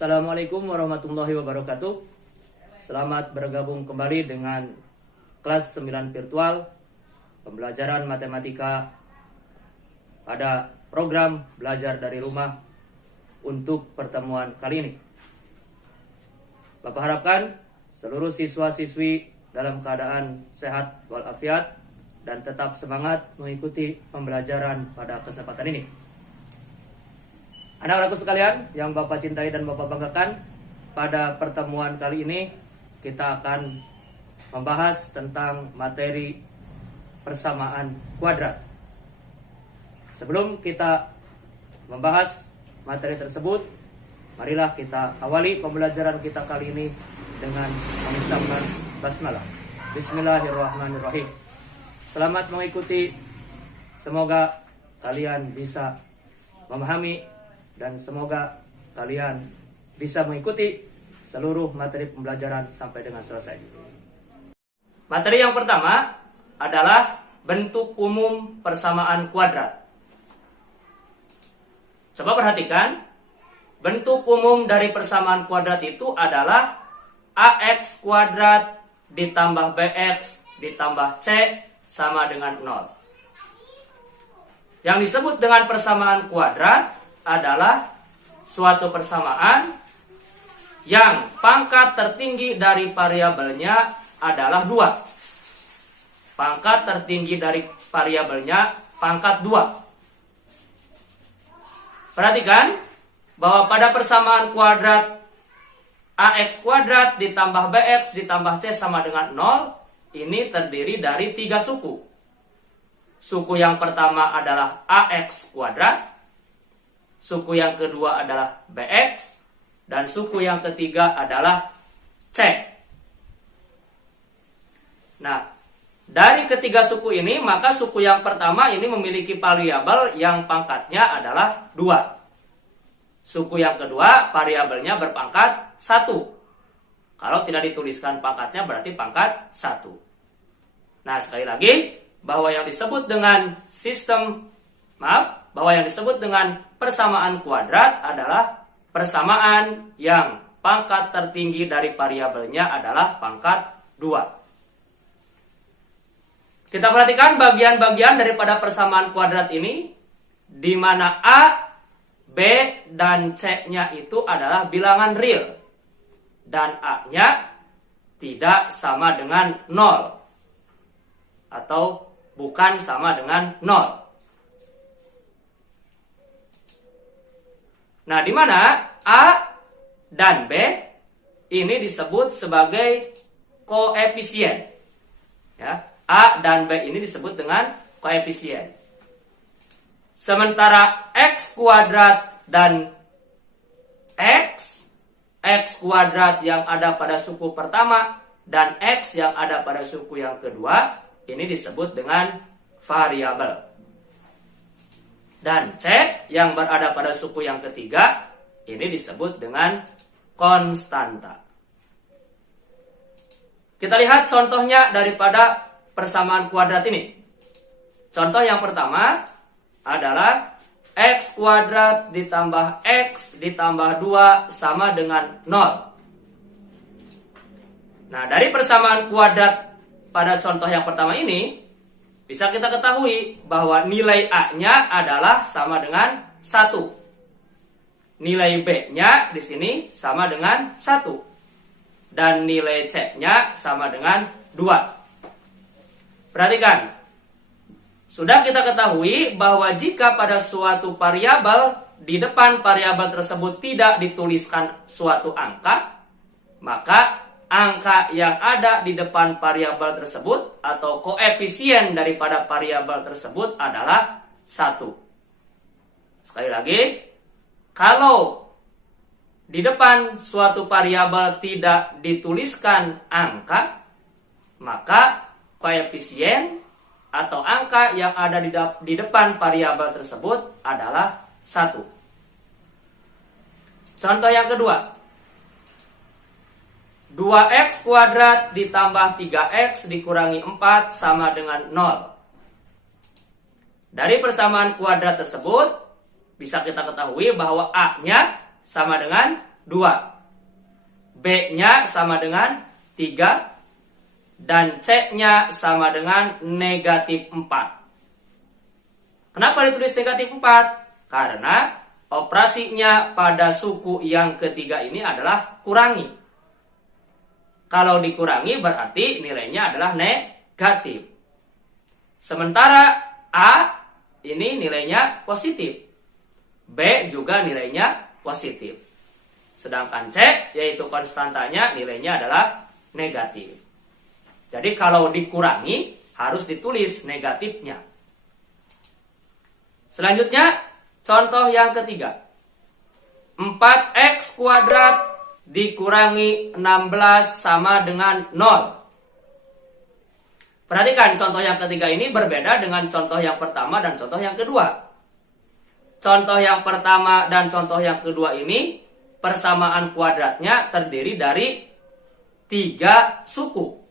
Assalamualaikum warahmatullahi wabarakatuh. Selamat bergabung kembali dengan kelas 9 virtual pembelajaran matematika pada program belajar dari rumah untuk pertemuan kali ini. Bapak harapkan seluruh siswa-siswi dalam keadaan sehat walafiat dan tetap semangat mengikuti pembelajaran pada kesempatan ini. Anak-anakku sekalian yang Bapak cintai dan Bapak banggakan, pada pertemuan kali ini kita akan membahas tentang materi persamaan kuadrat. Sebelum kita membahas materi tersebut, marilah kita awali pembelajaran kita kali ini dengan mengucapkan basmalah. Bismillahirrahmanirrahim. Selamat mengikuti. Semoga kalian bisa memahami dan semoga kalian bisa mengikuti seluruh materi pembelajaran sampai dengan selesai. Materi yang pertama adalah bentuk umum persamaan kuadrat. Coba perhatikan, bentuk umum dari persamaan kuadrat itu adalah AX kuadrat ditambah BX ditambah C sama dengan 0. Yang disebut dengan persamaan kuadrat adalah suatu persamaan yang pangkat tertinggi dari variabelnya adalah 2. Pangkat tertinggi dari variabelnya pangkat 2. Perhatikan bahwa pada persamaan kuadrat AX kuadrat ditambah BX ditambah C sama dengan 0, ini terdiri dari 3 suku. Suku yang pertama adalah AX kuadrat, suku yang kedua adalah BX, dan suku yang ketiga adalah C. Nah, dari ketiga suku ini, maka suku yang pertama ini memiliki variabel yang pangkatnya adalah 2. Suku yang kedua, variabelnya berpangkat 1. Kalau tidak dituliskan pangkatnya, berarti pangkat 1. Nah, sekali lagi, bahwa yang disebut dengan bahwa yang disebut dengan persamaan kuadrat adalah persamaan yang pangkat tertinggi dari variabelnya adalah pangkat 2. Kita perhatikan bagian-bagian daripada persamaan kuadrat ini, di mana A, B, dan C-nya itu adalah bilangan real, dan A-nya tidak sama dengan 0, atau bukan sama dengan 0. Nah, di mana A dan B ini disebut sebagai koefisien. Ya, A dan B ini disebut dengan koefisien. Sementara X kuadrat dan X kuadrat yang ada pada suku pertama dan X yang ada pada suku yang kedua ini disebut dengan variabel. Dan C yang berada pada suku yang ketiga ini disebut dengan konstanta. Kita lihat contohnya daripada persamaan kuadrat ini. Contoh yang pertama adalah X kuadrat ditambah X ditambah 2 sama dengan 0. Nah, dari persamaan kuadrat pada contoh yang pertama ini, bisa kita ketahui bahwa nilai A-nya adalah sama dengan 1. Nilai B-nya di sini sama dengan 1. Dan nilai C-nya sama dengan 2. Perhatikan. Sudah kita ketahui bahwa jika pada suatu variabel di depan variabel tersebut tidak dituliskan suatu angka, maka angka yang ada di depan variabel tersebut atau koefisien daripada variabel tersebut adalah 1. Sekali lagi, kalau di depan suatu variabel tidak dituliskan angka, maka koefisien atau angka yang ada di depan variabel tersebut adalah 1. Contoh yang kedua, 2x kuadrat ditambah 3x dikurangi 4 sama dengan 0. Dari persamaan kuadrat tersebut bisa kita ketahui bahwa A-nya sama dengan 2. B-nya sama dengan 3. Dan C-nya sama dengan negatif 4. Kenapa ditulis negatif 4? Karena operasinya pada suku yang ketiga ini adalah kurangi. Kalau dikurangi berarti nilainya adalah negatif. Sementara A ini nilainya positif. B juga nilainya positif. Sedangkan C, yaitu konstantanya, nilainya adalah negatif. Jadi kalau dikurangi, harus ditulis negatifnya. Selanjutnya, contoh yang ketiga. 4x kuadrat dikurangi 16 sama dengan 0. Perhatikan, contoh yang ketiga ini berbeda dengan contoh yang pertama dan contoh yang kedua. Contoh yang pertama dan contoh yang kedua ini, persamaan kuadratnya terdiri dari 3 suku.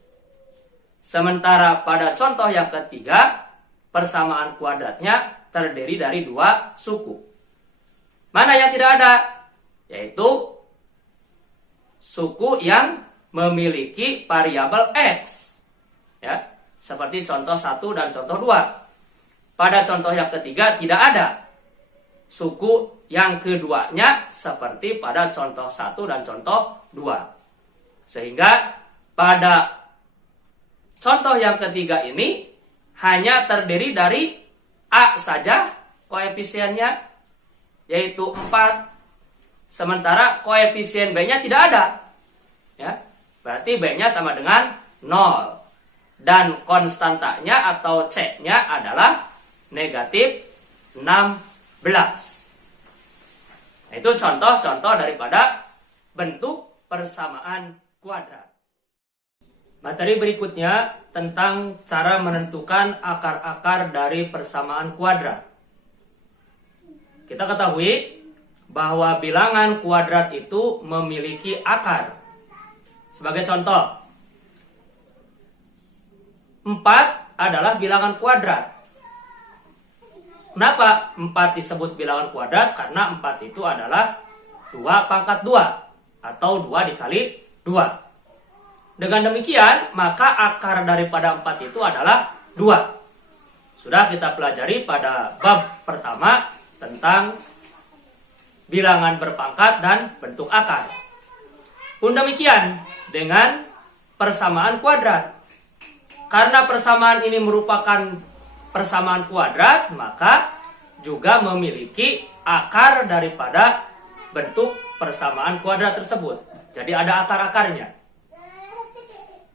Sementara pada contoh yang ketiga, persamaan kuadratnya terdiri dari 2 suku. Mana yang tidak ada? Yaitu suku yang memiliki variabel X. Ya, seperti contoh 1 dan contoh 2. Pada contoh yang ketiga tidak ada suku yang keduanya seperti pada contoh 1 dan contoh 2. Sehingga pada contoh yang ketiga ini hanya terdiri dari A saja koefisiennya, yaitu 4. Sementara koefisien B-nya tidak ada. Ya, berarti B-nya sama dengan 0. Dan konstantanya atau C-nya adalah negatif 16. Nah, itu contoh-contoh daripada bentuk persamaan kuadrat. Materi berikutnya tentang cara menentukan akar-akar dari persamaan kuadrat. Kita ketahui bahwa bilangan kuadrat itu memiliki akar. Sebagai contoh, 4 adalah bilangan kuadrat. Kenapa 4 disebut bilangan kuadrat? Karena 4 itu adalah 2 pangkat 2 atau 2 dikali 2. Dengan demikian, maka akar daripada 4 itu adalah 2. Sudah kita pelajari pada bab pertama tentang bilangan berpangkat dan bentuk akar. Pun demikian dengan persamaan kuadrat. Karena persamaan ini merupakan persamaan kuadrat, maka juga memiliki akar daripada bentuk persamaan kuadrat tersebut. Jadi ada akar-akarnya.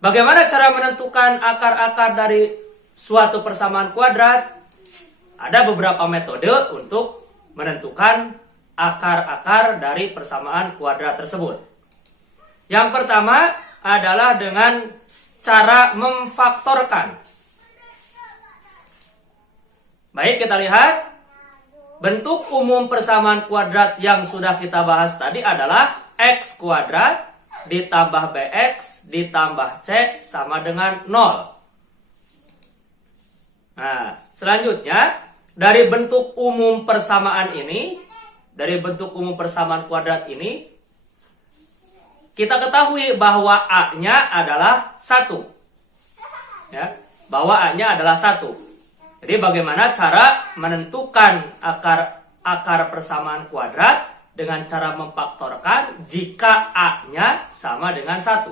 Bagaimana cara menentukan akar-akar dari suatu persamaan kuadrat? Ada beberapa metode untuk menentukan akar-akar dari persamaan kuadrat tersebut. Yang pertama adalah dengan cara memfaktorkan. Baik, kita lihat. Bentuk umum persamaan kuadrat yang sudah kita bahas tadi adalah x kuadrat ditambah bx ditambah c sama dengan 0. Nah, selanjutnya dari bentuk umum persamaan ini, dari bentuk umum persamaan kuadrat ini, kita ketahui bahwa A-nya adalah 1. Ya, bahwa A-nya adalah 1. Jadi bagaimana cara menentukan akar persamaan kuadrat? Dengan cara memfaktorkan jika A-nya sama dengan 1.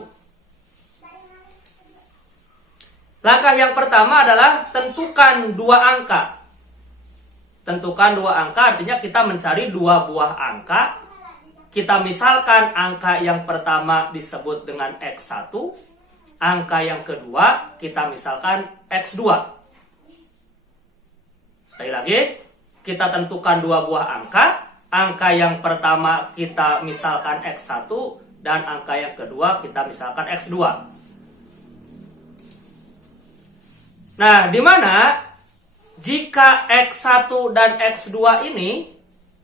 Langkah yang pertama adalah tentukan 2 angka. Tentukan 2 angka artinya kita mencari 2 buah angka. Kita misalkan angka yang pertama disebut dengan X1. Angka yang kedua kita misalkan X2. Sekali lagi, kita tentukan 2 buah angka. Angka yang pertama kita misalkan X1 dan angka yang kedua kita misalkan X2. Nah, di mana jika X1 dan X2 ini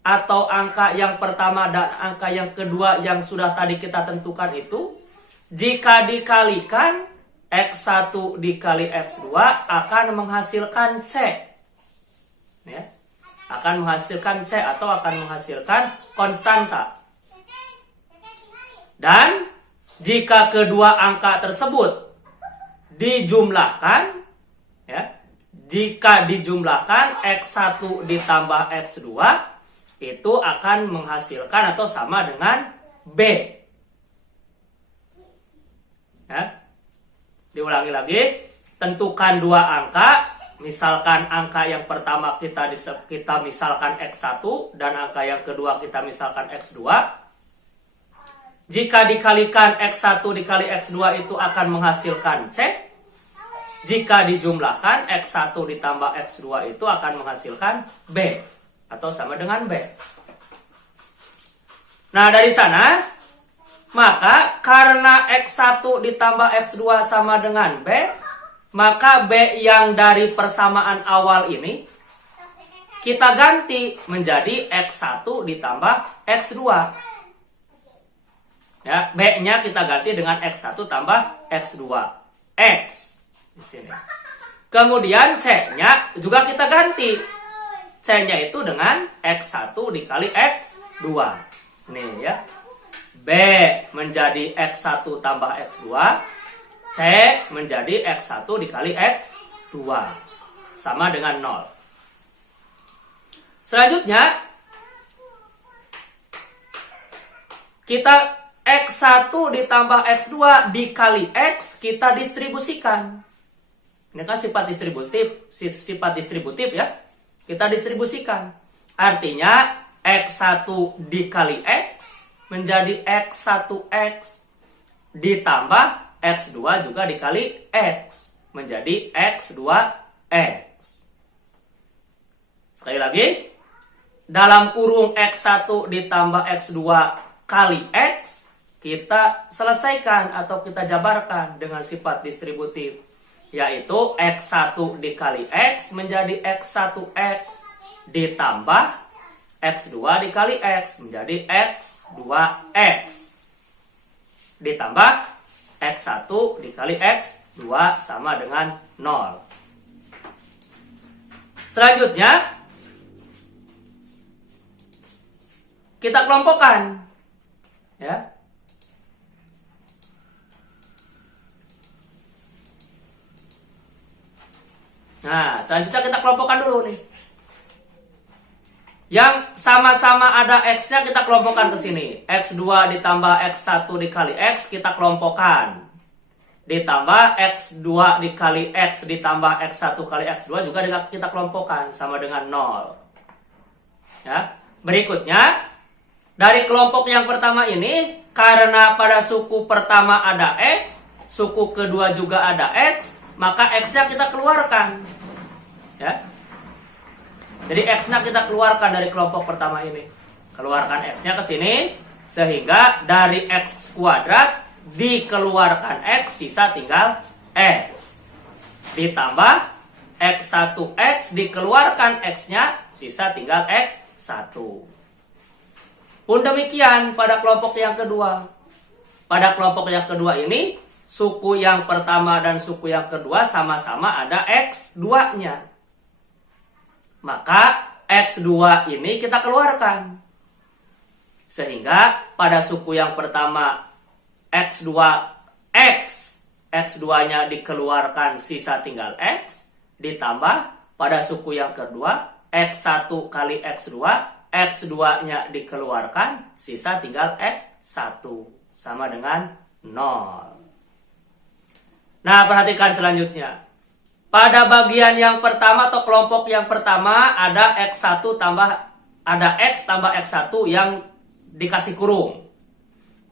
atau angka yang pertama dan angka yang kedua yang sudah tadi kita tentukan itu, jika dikalikan X1 dikali X2 akan menghasilkan C. Ya. Akan menghasilkan C atau akan menghasilkan konstanta. Dan jika kedua angka tersebut dijumlahkan, ya, jika dijumlahkan X1 ditambah X2 itu akan menghasilkan atau sama dengan B. Ya. Diulangi lagi, tentukan dua angka. Misalkan angka yang pertama kita misalkan X1 dan angka yang kedua kita misalkan X2. Jika dikalikan X1 dikali X2 itu akan menghasilkan C. Jika dijumlahkan X1 ditambah X2 itu akan menghasilkan B atau sama dengan B. Nah, dari sana maka karena X1 ditambah X2 sama dengan B, maka B yang dari persamaan awal ini kita ganti menjadi X1 ditambah X2. Ya, B-nya kita ganti dengan X1 tambah X2. X di sini. Kemudian C-nya juga kita ganti. C-nya itu dengan X1 dikali X2. Nih ya. B menjadi X1 tambah X2. C menjadi X1 dikali X2. Sama dengan 0. Selanjutnya, kita X1 ditambah X2 dikali X kita distribusikan. Ini kan sifat distributif ya. Kita distribusikan. Artinya X1 dikali X menjadi X1X ditambah X2 juga dikali X menjadi X2X. Sekali lagi, dalam kurung X1 ditambah X2 kali X kita selesaikan atau kita jabarkan dengan sifat distributif, yaitu X1 dikali X menjadi X1X ditambah X2 dikali X menjadi X2X ditambah X1 dikali X2 sama dengan 0. Selanjutnya kita kelompokkan, ya. Nah, selanjutnya kita kelompokkan dulu nih. Yang sama-sama ada X-nya kita kelompokkan ke sini. X2 ditambah X1 dikali X kita kelompokkan. Ditambah X2 dikali X ditambah X1 kali X2 juga kita kelompokkan sama dengan 0. Ya. Berikutnya, dari kelompok yang pertama ini, karena pada suku pertama ada X, suku kedua juga ada X, maka X-nya kita keluarkan. Ya. Jadi X-nya kita keluarkan dari kelompok pertama ini. Keluarkan X-nya ke sini, sehingga dari X kuadrat dikeluarkan X, sisa tinggal X. Ditambah X1X dikeluarkan X-nya, sisa tinggal X1. Pun demikian pada kelompok yang kedua. Pada kelompok yang kedua ini, suku yang pertama dan suku yang kedua sama-sama ada X2-nya. Maka X2 ini kita keluarkan. Sehingga pada suku yang pertama X2X, X2-nya dikeluarkan sisa tinggal X. Ditambah pada suku yang kedua X1 kali X2, X2-nya dikeluarkan sisa tinggal X1 sama dengan 0. Nah, perhatikan selanjutnya. Pada bagian yang pertama atau kelompok yang pertama ada X1 tambah ada X tambah X1 yang dikasih kurung.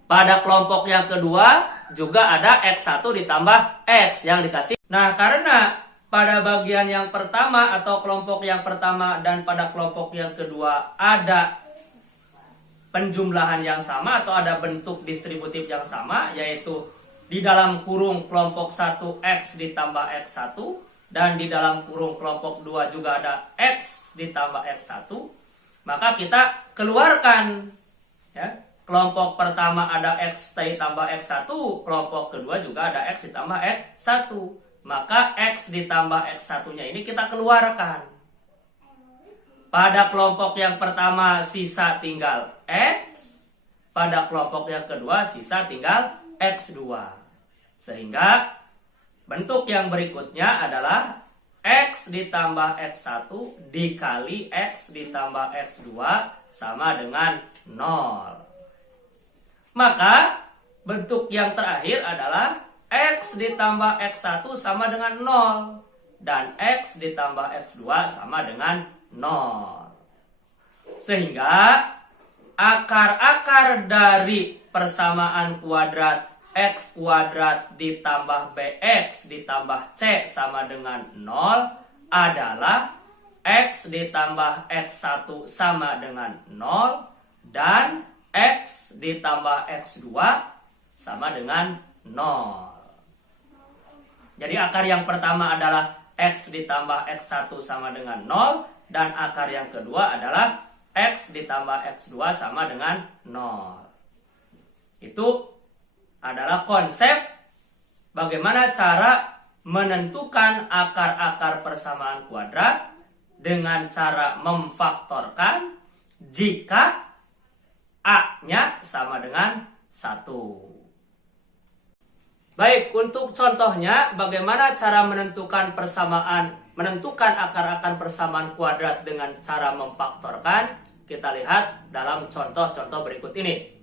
Pada kelompok yang kedua juga ada X1 ditambah X yang dikasih. Nah, karena pada bagian yang pertama atau kelompok yang pertama dan pada kelompok yang kedua ada penjumlahan yang sama atau ada bentuk distributif yang sama, yaitu di dalam kurung kelompok 1 X ditambah X1 dan di dalam kurung kelompok 2 juga ada X ditambah X1, maka kita keluarkan, ya. Kelompok pertama ada X ditambah X1, kelompok kedua juga ada X ditambah X1. Maka X ditambah X1-nya ini kita keluarkan. Pada kelompok yang pertama sisa tinggal X. pada kelompok yang kedua sisa tinggal X2. Sehingga bentuk yang berikutnya adalah X ditambah X1 dikali X ditambah X2 sama dengan 0. Maka bentuk yang terakhir adalah X ditambah X1 sama dengan 0. Dan X ditambah X2 sama dengan 0. Sehingga akar-akar dari persamaan kuadrat X kuadrat ditambah BX ditambah C sama dengan 0 adalah X ditambah X1 sama dengan 0 dan X ditambah X2 sama dengan 0. Jadi akar yang pertama adalah X ditambah X1 sama dengan 0 dan akar yang kedua adalah X ditambah X2 sama dengan 0. Itu adalah konsep bagaimana cara menentukan akar-akar persamaan kuadrat dengan cara memfaktorkan jika A-nya sama dengan 1. Baik, untuk contohnya bagaimana cara menentukan akar-akar persamaan kuadrat dengan cara memfaktorkan, kita lihat dalam contoh-contoh berikut ini.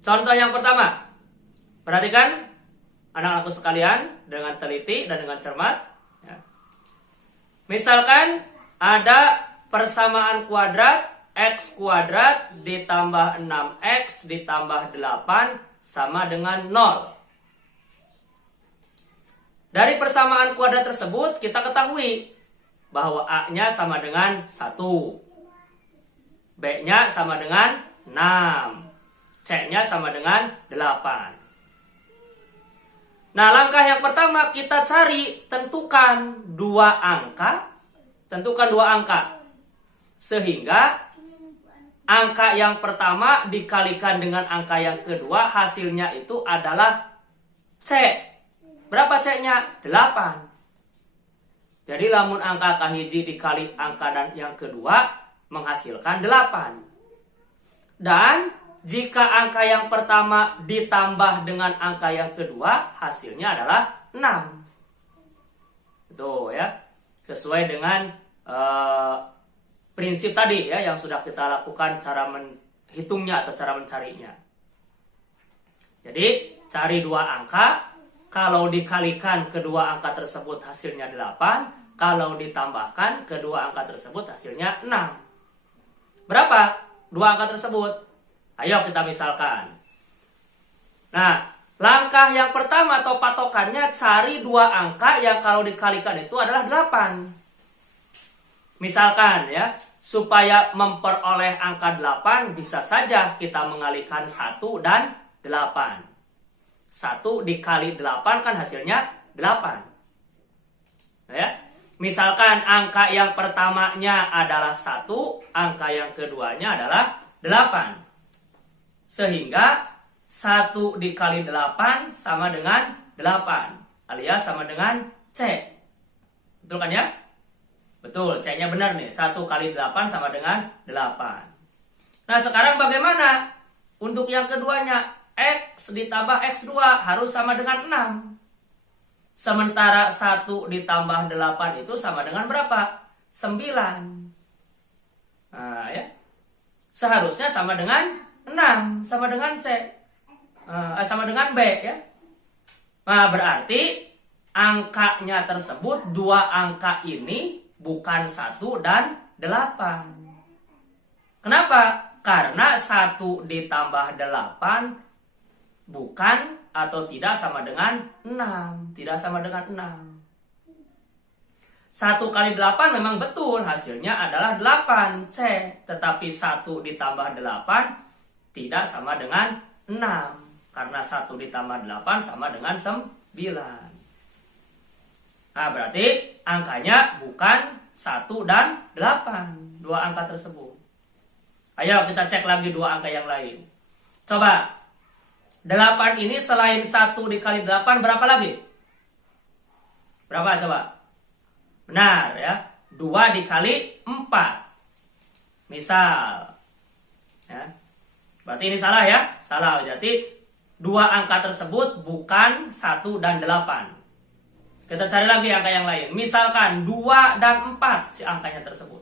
Contoh yang pertama, perhatikan anak-anakku sekalian dengan teliti dan dengan cermat. Ya. Misalkan ada persamaan kuadrat X kuadrat ditambah 6X ditambah 8 sama dengan 0. Dari persamaan kuadrat tersebut kita ketahui bahwa A-nya sama dengan 1. B-nya sama dengan 6. C-nya sama dengan 8. Nah, langkah yang pertama kita cari tentukan dua angka. Sehingga angka yang pertama dikalikan dengan angka yang kedua, hasilnya itu adalah C. Berapa C-nya? 8. Jadi lamun angka kahiji dikali angka dan yang kedua menghasilkan 8. Dan jika angka yang pertama ditambah dengan angka yang kedua, hasilnya adalah 6. Tuh ya. Sesuai dengan prinsip tadi ya yang sudah kita lakukan cara menghitungnya atau cara mencarinya. Jadi cari dua angka. Kalau dikalikan kedua angka tersebut hasilnya 8. Kalau ditambahkan kedua angka tersebut hasilnya 6. Berapa dua angka tersebut? Ayo kita misalkan. Nah, langkah yang pertama atau patokannya cari dua angka yang kalau dikalikan itu adalah 8. Misalkan ya, supaya memperoleh angka 8 bisa saja kita mengalihkan 1 dan 8. 1 dikali 8 kan hasilnya 8. Ya. Misalkan angka yang pertamanya adalah 1, angka yang keduanya adalah 8. Sehingga 1 dikali 8 sama dengan 8, alias sama dengan C. Betul kan ya? Betul, C-nya benar nih. 1 kali 8 sama dengan 8. Nah, sekarang bagaimana untuk yang keduanya? X ditambah X2 harus sama dengan 6. Sementara 1 ditambah 8 itu sama dengan berapa? 9. Nah, ya. Seharusnya sama dengan 6, sama dengan C. Sama dengan B ya. Nah, berarti angkanya tersebut, dua angka ini bukan 1 dan 8. Kenapa? Karena 1 ditambah 8 bukan atau tidak sama dengan 6. Tidak sama dengan 6. 1 kali 8 memang betul hasilnya adalah 8C. Tetapi 1 ditambah 8 tidak sama dengan 6. Karena 1 ditambah 8 sama dengan 9. Nah, berarti angkanya bukan 1 dan 8. Dua angka tersebut. Ayo kita cek lagi dua angka yang lain. Coba. 8 ini selain 1 dikali 8 berapa lagi? Berapa coba? Benar ya. 2 dikali 4. Misal. Ya. Berarti ini salah ya? Salah. Jadi dua angka tersebut bukan 1 dan 8. Kita cari lagi angka yang lain. Misalkan 2 dan 4 si angkanya tersebut.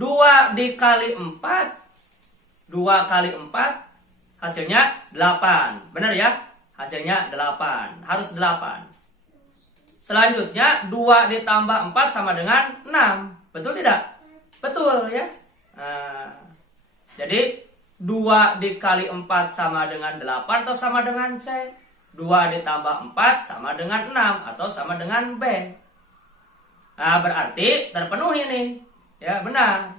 2 dikali 4, 2 kali 4 hasilnya 8. Benar ya? Hasilnya 8. Harus 8. Selanjutnya 2 ditambah 4 sama dengan 6. Betul tidak? Betul ya. Nah, jadi 2 dikali 4 sama dengan 8 atau sama dengan C. 2 ditambah 4 sama dengan 6 atau sama dengan B. Nah, berarti terpenuhi nih. Ya, benar.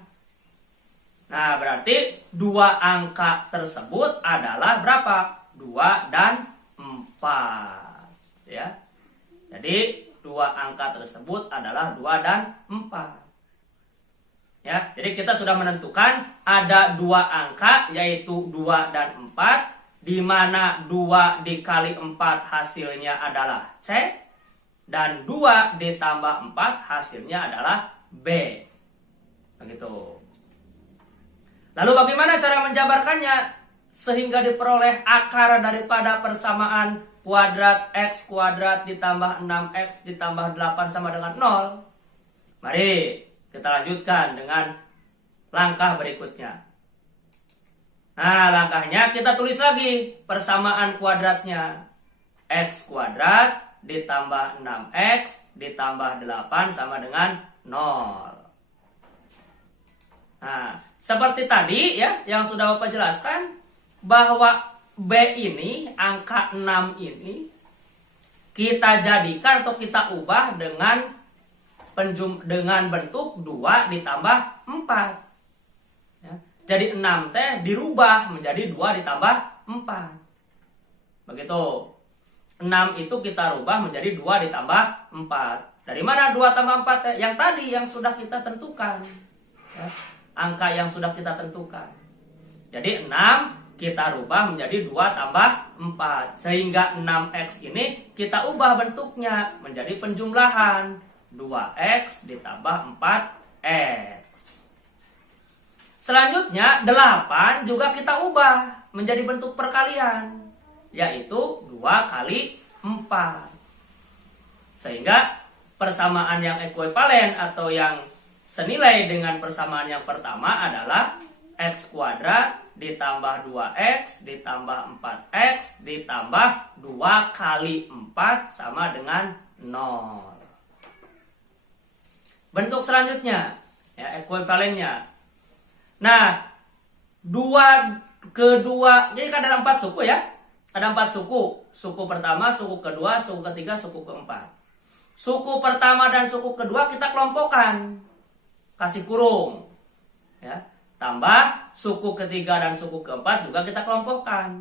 Nah, berarti dua angka tersebut adalah berapa? 2 dan 4. Ya. Jadi dua angka tersebut adalah 2 dan 4. Ya, jadi kita sudah menentukan ada dua angka yaitu 2 dan 4, di mana 2 dikali 4 hasilnya adalah C dan 2 ditambah 4 hasilnya adalah B. Begitu. Lalu bagaimana cara menjabarkannya sehingga diperoleh akar daripada persamaan kuadrat X kuadrat ditambah 6X ditambah 8 sama dengan 0? Mari kita lanjutkan dengan langkah berikutnya. Nah, langkahnya kita tulis lagi persamaan kuadratnya. X kuadrat ditambah 6X ditambah 8 sama dengan 0. Nah, seperti tadi ya yang sudah Bapak jelaskan bahwa B ini, angka 6 ini kita jadikan atau kita ubah dengan bentuk 2 ditambah 4. Ya, jadi 6 teh dirubah menjadi 2 ditambah 4. Begitu. 6 itu kita rubah menjadi 2 ditambah 4. Dari mana 2 tambah 4 teh? Yang tadi yang sudah kita tentukan. Ya, angka yang sudah kita tentukan. Jadi 6 kita rubah menjadi 2 tambah 4. Sehingga 6X ini kita ubah bentuknya menjadi penjumlahan. 2X ditambah 4X. Selanjutnya 8 juga kita ubah menjadi bentuk perkalian, yaitu 2 kali 4. Sehingga persamaan yang ekuivalen atau yang senilai dengan persamaan yang pertama adalah X kuadrat ditambah 2X ditambah 4X ditambah 2 kali 4 sama dengan 0. Bentuk selanjutnya, ya, ekuivalennya. Nah, 2 kedua, jadi kan ada 4 suku ya. Ada 4 suku. Suku pertama, suku kedua, suku ketiga, suku keempat. Suku pertama dan suku kedua kita kelompokkan. Kasih kurung. Ya. Tambah suku ketiga dan suku keempat juga kita kelompokkan.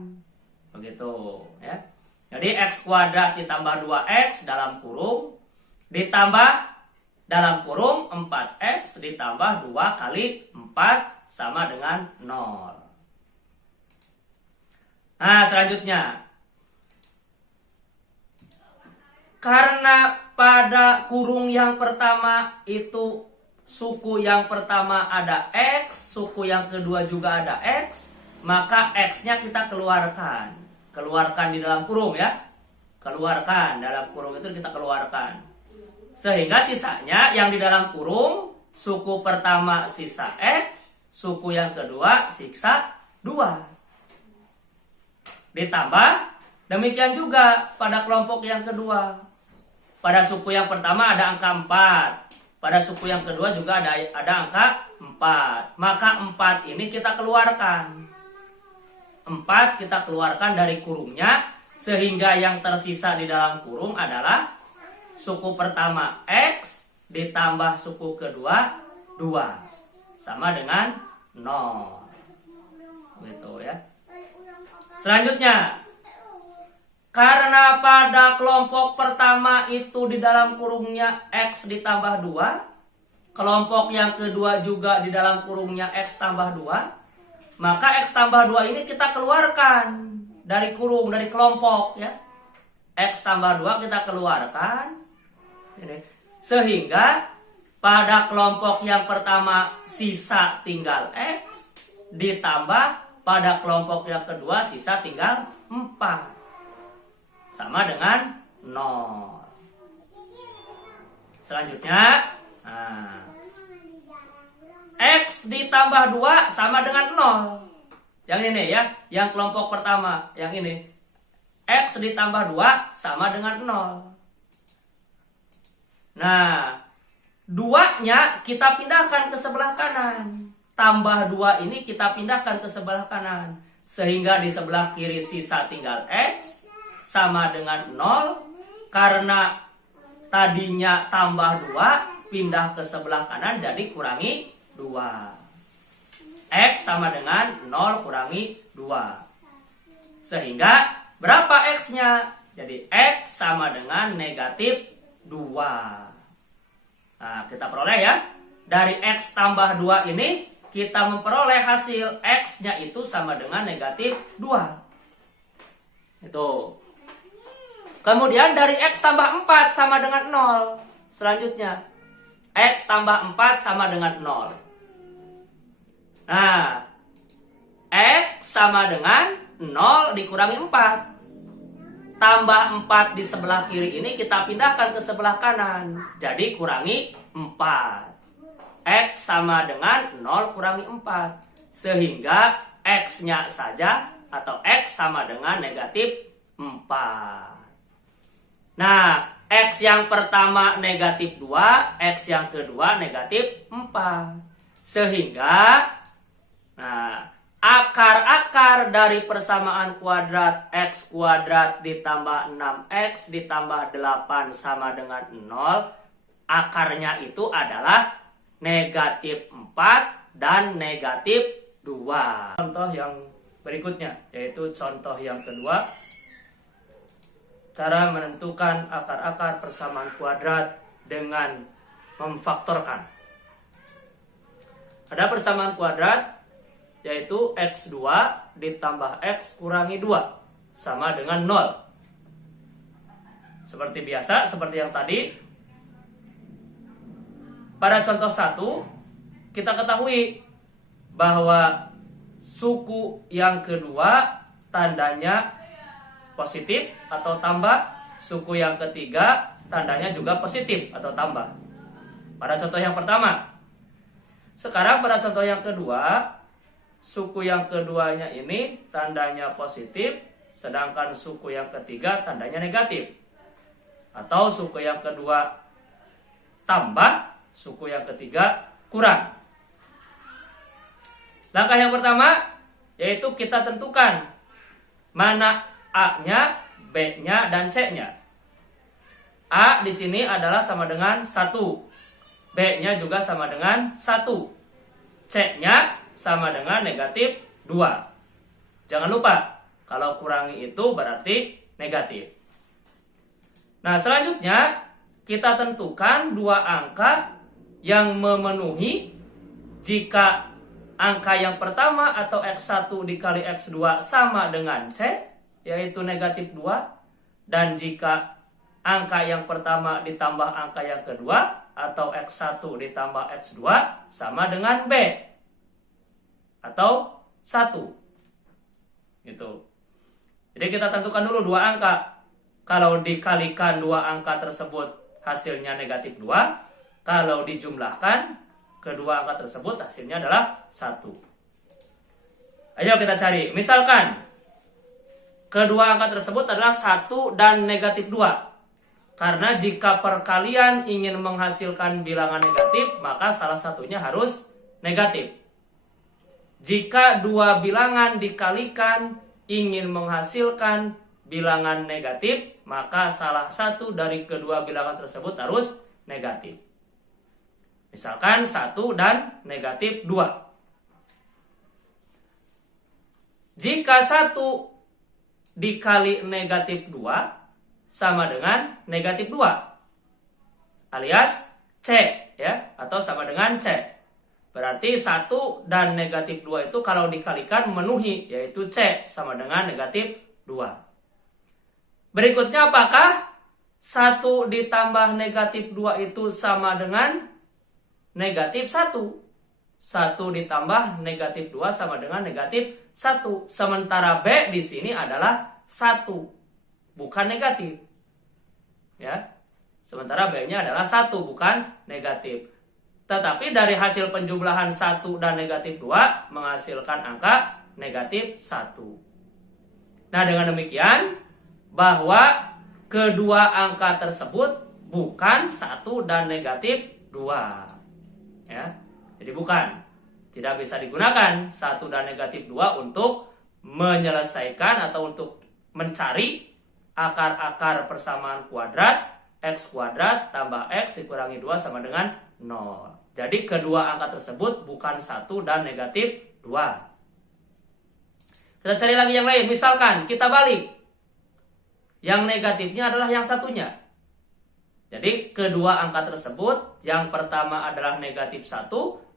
Begitu, ya. Jadi X kuadrat ditambah 2X dalam kurung ditambah dalam kurung 4X ditambah 2 kali 4 sama dengan 0. Nah, selanjutnya. Karena pada kurung yang pertama itu suku yang pertama ada X, suku yang kedua juga ada X, maka X-nya kita keluarkan. Keluarkan di dalam kurung ya. Keluarkan, dalam kurung itu kita keluarkan. Sehingga sisanya yang di dalam kurung, suku pertama sisa X, suku yang kedua sisa 2. Ditambah, demikian juga pada kelompok yang kedua. Pada suku yang pertama ada angka 4. Pada suku yang kedua juga ada angka 4. Maka 4 ini kita keluarkan. 4 kita keluarkan dari kurungnya, sehingga yang tersisa di dalam kurung adalah suku pertama X ditambah suku kedua 2 sama dengan 0. Gitu ya. Selanjutnya, karena pada kelompok pertama itu di dalam kurungnya X ditambah 2, kelompok yang kedua juga di dalam kurungnya X tambah 2, maka X tambah 2 ini kita keluarkan dari kurung, dari kelompok ya. X tambah 2 kita keluarkan. Sehingga pada kelompok yang pertama sisa tinggal X, ditambah pada kelompok yang kedua sisa tinggal 4. Sama dengan 0. Selanjutnya, X ditambah 2 sama dengan 0. Yang ini ya, yang kelompok pertama, yang ini. X ditambah 2 sama dengan 0. Nah, 2-nya kita pindahkan ke sebelah kanan. Tambah 2 ini kita pindahkan ke sebelah kanan. Sehingga di sebelah kiri sisa tinggal X sama dengan 0. Karena tadinya tambah 2, pindah ke sebelah kanan jadi kurangi 2. X sama dengan 0 kurangi 2. Sehingga berapa X-nya? Jadi X sama dengan negatif 2. Nah, kita peroleh ya. Dari X tambah 2 ini, kita memperoleh hasil X-nya itu sama dengan negatif 2. Itu. Kemudian dari X tambah 4 sama dengan 0. Selanjutnya, X tambah 4 sama dengan 0. Nah, X sama dengan 0 dikurangi 4. Tambah 4 di sebelah kiri ini kita pindahkan ke sebelah kanan. Jadi kurangi 4. X sama dengan 0 kurangi 4. Sehingga X-nya saja atau X sama dengan negatif 4. Nah, X yang pertama negatif 2, X yang kedua negatif 4. Sehingga akar-akar dari persamaan kuadrat X kuadrat ditambah 6X ditambah 8 sama dengan 0. Akarnya itu adalah negatif 4 dan negatif 2. Contoh yang berikutnya, yaitu contoh yang kedua. Cara menentukan akar-akar persamaan kuadrat dengan memfaktorkan. Ada persamaan kuadrat yaitu X2 ditambah X kurangi 2 sama dengan 0. Seperti biasa, seperti yang tadi. Pada contoh 1, kita ketahui bahwa suku yang kedua tandanya positif atau tambah, suku yang ketiga tandanya juga positif atau tambah. Pada contoh yang pertama. Sekarang pada contoh yang kedua, suku yang keduanya ini tandanya positif, sedangkan suku yang ketiga tandanya negatif. Atau suku yang kedua tambah, suku yang ketiga kurang. Langkah yang pertama yaitu kita tentukan mana A-nya, B-nya, dan C-nya. A di sini adalah sama dengan 1. B-nya juga sama dengan 1. C-nya sama dengan negatif 2. Jangan lupa, kalau kurangi itu berarti negatif. Nah, selanjutnya kita tentukan dua angka yang memenuhi jika angka yang pertama atau X1 dikali X2 sama dengan C, yaitu negatif 2. Dan jika angka yang pertama ditambah angka yang kedua atau X1 ditambah X2 sama dengan B atau 1. Gitu. Jadi kita tentukan dulu dua angka. Kalau dikalikan dua angka tersebut hasilnya negatif 2. Kalau dijumlahkan kedua angka tersebut hasilnya adalah 1. Ayo kita cari. Misalkan kedua angka tersebut adalah 1 dan negatif 2. Karena jika perkalian ingin menghasilkan bilangan negatif, maka salah satunya harus negatif. Jika dua bilangan dikalikan ingin menghasilkan bilangan negatif, maka salah satu dari kedua bilangan tersebut harus negatif. Misalkan 1 dan negatif 2. Jika 1 dikali negatif 2 sama dengan negatif 2 alias C ya, atau sama dengan C. Berarti 1 dan negatif 2 itu kalau dikalikan memenuhi, yaitu C sama dengan negatif 2. Berikutnya apakah 1 ditambah negatif 2 itu sama dengan negatif 1? 1 ditambah negatif 2 sama dengan negatif 1. Sementara B di sini adalah 1, bukan negatif. Ya. Sementara B-nya adalah 1, bukan negatif. Tetapi dari hasil penjumlahan 1 dan negatif 2 menghasilkan angka negatif 1. Nah, dengan demikian bahwa kedua angka tersebut bukan 1 dan negatif 2. Ya. Jadi bukan. Tidak bisa digunakan 1 dan negatif 2 untuk menyelesaikan atau untuk mencari akar-akar persamaan kuadrat. X kuadrat tambah X dikurangi 2 sama dengan 0. Jadi kedua angka tersebut bukan 1 dan negatif 2. Kita cari lagi yang lain. Misalkan kita balik. Yang negatifnya adalah yang satunya. Jadi kedua angka tersebut, yang pertama adalah negatif 1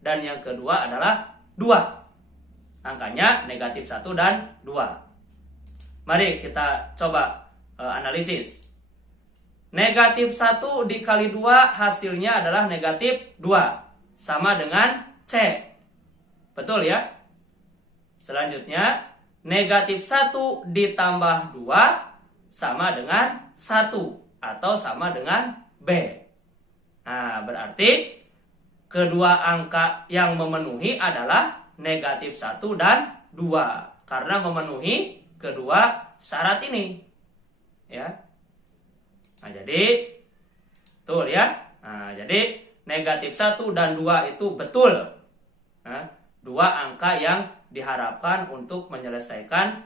dan yang kedua adalah 2. Angkanya negatif 1 dan 2. Mari kita coba analisis. Negatif 1 dikali 2 hasilnya adalah negatif 2. Sama dengan C. Betul ya? Selanjutnya, negatif 1 ditambah 2 sama dengan 1 atau sama dengan B. Nah, berarti kedua angka yang memenuhi adalah negatif 1 dan 2. Karena memenuhi kedua syarat ini. Ya. Nah, jadi betul ya. Nah, jadi negatif 1 dan 2 itu betul. Nah, dua angka yang diharapkan untuk menyelesaikan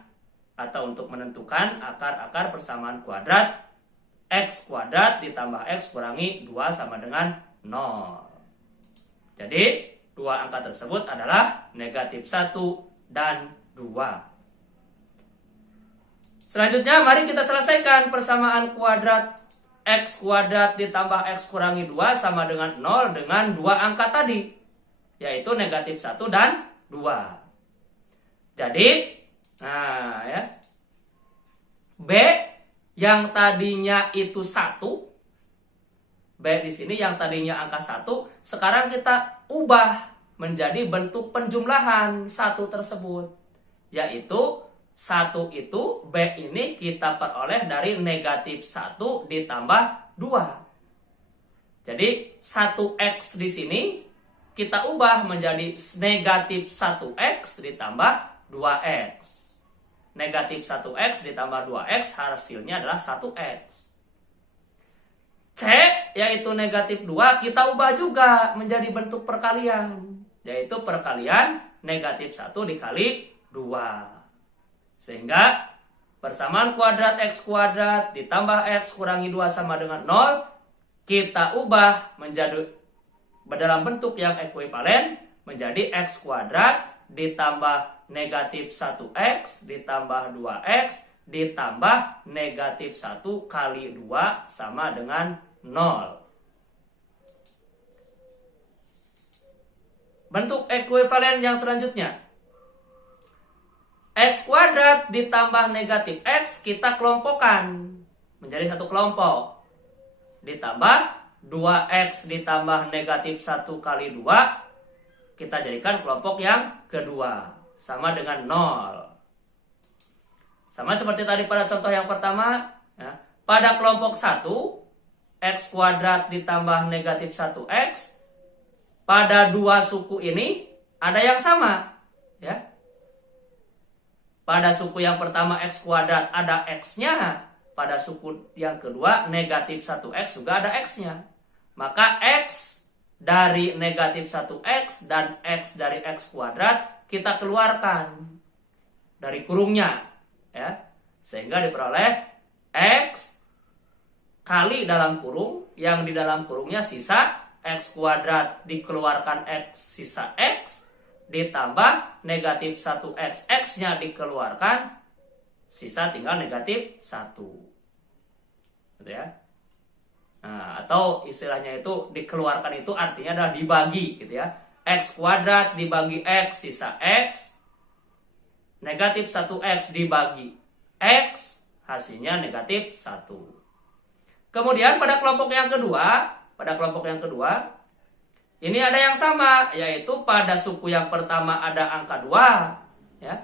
atau untuk menentukan akar-akar persamaan kuadrat X kuadrat ditambah X kurangi 2 sama dengan 0. Jadi, dua angka tersebut adalah negatif 1 dan 2. Selanjutnya, mari kita selesaikan persamaan kuadrat X kuadrat ditambah X kurangi 2 sama dengan 0 dengan dua angka tadi, yaitu negatif 1 dan 2. Jadi, nah ya, B yang tadinya itu 1, B di sini yang tadinya angka 1, sekarang kita ubah menjadi bentuk penjumlahan 1 tersebut. Yaitu 1 itu, B ini kita peroleh dari negatif 1 ditambah 2. Jadi 1X di sini kita ubah menjadi negatif 1X ditambah 2X. Negatif 1X ditambah 2X hasilnya adalah 1X. C yaitu negatif 2 kita ubah juga menjadi bentuk perkalian. Yaitu perkalian negatif 1 dikali 2. Sehingga persamaan kuadrat X kuadrat ditambah X kurangi 2 sama dengan 0. Kita ubah menjadi dalam bentuk yang ekuivalen menjadi X kuadrat ditambah negatif 1X ditambah 2X ditambah negatif 1 kali 2 sama dengan 0. Bentuk ekuivalen yang selanjutnya, X kuadrat ditambah negatif X kita kelompokkan menjadi satu kelompok. Ditambah 2X ditambah negatif 1 kali 2 kita jadikan kelompok yang kedua. Sama dengan 0. Sama seperti tadi pada contoh yang pertama. Ya, pada kelompok 1, X kuadrat ditambah negatif 1X. Pada dua suku ini ada yang sama. Ya. Pada suku yang pertama X kuadrat ada X-nya. Pada suku yang kedua negatif 1X juga ada X-nya. Maka X dari negatif 1X dan X dari X kuadrat kita keluarkan dari kurungnya. Ya. Sehingga diperoleh X kali dalam kurung. Yang di dalam kurungnya sisa X kuadrat dikeluarkan X sisa X. Ditambah negatif 1X, X-nya dikeluarkan, sisa tinggal negatif 1. Gitu ya. Nah, atau istilahnya itu dikeluarkan itu artinya adalah dibagi gitu ya. X kuadrat dibagi X sisa X. Negatif 1X dibagi X, hasilnya negatif 1. Kemudian pada kelompok yang kedua, ini ada yang sama, yaitu pada suku yang pertama ada angka 2, ya.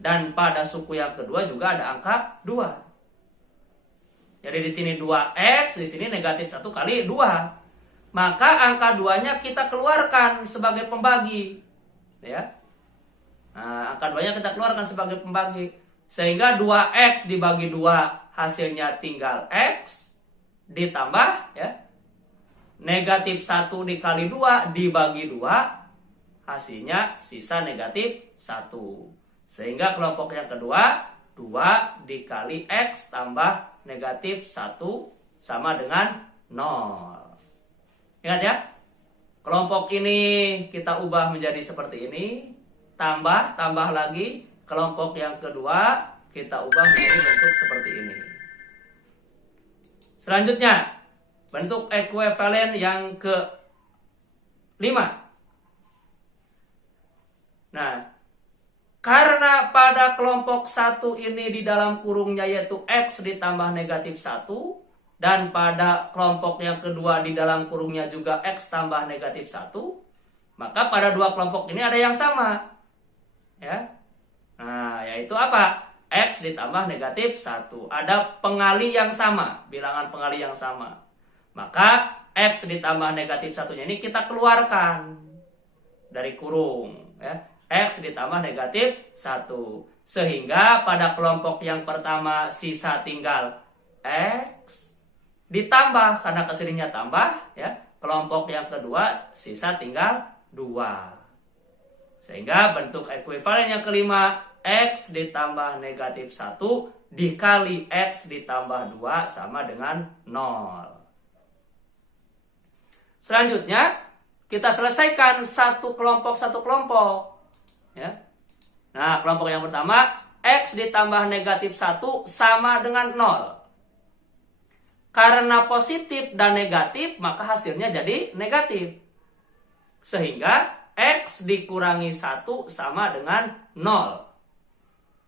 Dan pada suku yang kedua juga ada angka 2. Jadi di sini 2x, di sini negatif 1 kali 2. Maka angka 2-nya kita keluarkan sebagai pembagi, ya. Nah, angka 2-nya kita keluarkan sebagai pembagi. Sehingga 2x dibagi 2 hasilnya tinggal x ditambah, ya. Negatif 1 dikali 2 dibagi 2 hasilnya sisa negatif 1. Sehingga kelompok yang kedua 2 dikali x tambah negatif 1 sama dengan 0. Ingat ya, kelompok ini kita ubah menjadi seperti ini. Tambah lagi, kelompok yang kedua kita ubah menjadi bentuk seperti ini. Selanjutnya, bentuk ekuivalen yang ke-5. Nah, karena pada kelompok 1 ini di dalam kurungnya yaitu x ditambah negatif 1, dan pada kelompok yang kedua di dalam kurungnya juga x tambah negatif 1, maka pada dua kelompok ini ada yang sama. Ya. Nah, yaitu apa? X ditambah negatif 1. Ada pengali yang sama, bilangan pengali yang sama. Maka x ditambah negatif 1-nya ini kita keluarkan dari kurung, ya. X ditambah negatif 1. Sehingga pada kelompok yang pertama sisa tinggal x ditambah, karena kesininya tambah, ya. Kelompok yang kedua sisa tinggal 2. Sehingga bentuk ekuivalen yang kelima, x ditambah negatif 1 dikali x ditambah 2 sama dengan 0. Selanjutnya, kita selesaikan satu kelompok. Ya. Nah, kelompok yang pertama, x ditambah negatif 1 sama dengan 0. Karena positif dan negatif, maka hasilnya jadi negatif. Sehingga x dikurangi 1 sama dengan 0.